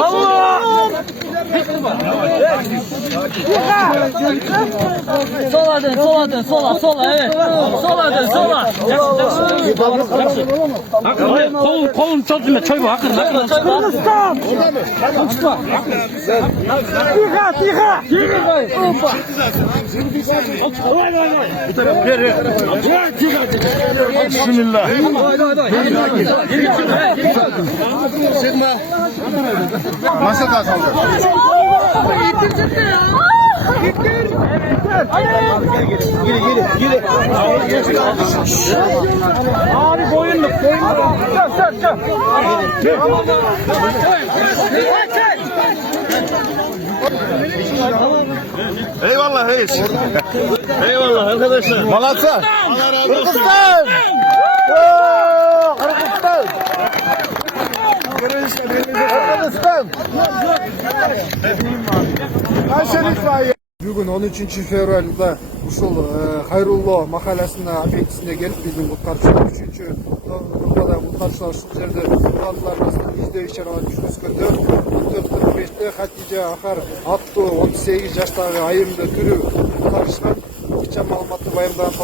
Allah! Sola dön, sola dön, sola evet. Sola dön, sola. Kolun çok düğme, çay bu, hakkın. Kırgızistan! Tiha! Hoppa! Bismillah. Nasıl kazandı? Abi boyunluk. Çök. Eyvallah reis. Eyvallah arkadaşlar. Malatya. Kırgızistan. Kırgızistan. Kayseri itfaiye. Bugün 13 fevralda ушул Хайрулло махалласына объектисине келип биздин куткарчылар 3-чү группада куткарчылар ушул жерде куралдарын издөө иш-чараларын жүргүзгөндө 14:45-те Хатижа Ахар аттуу 38 жаштагы айымды түрү куткарышкан. Кыча маалыматты баяндаган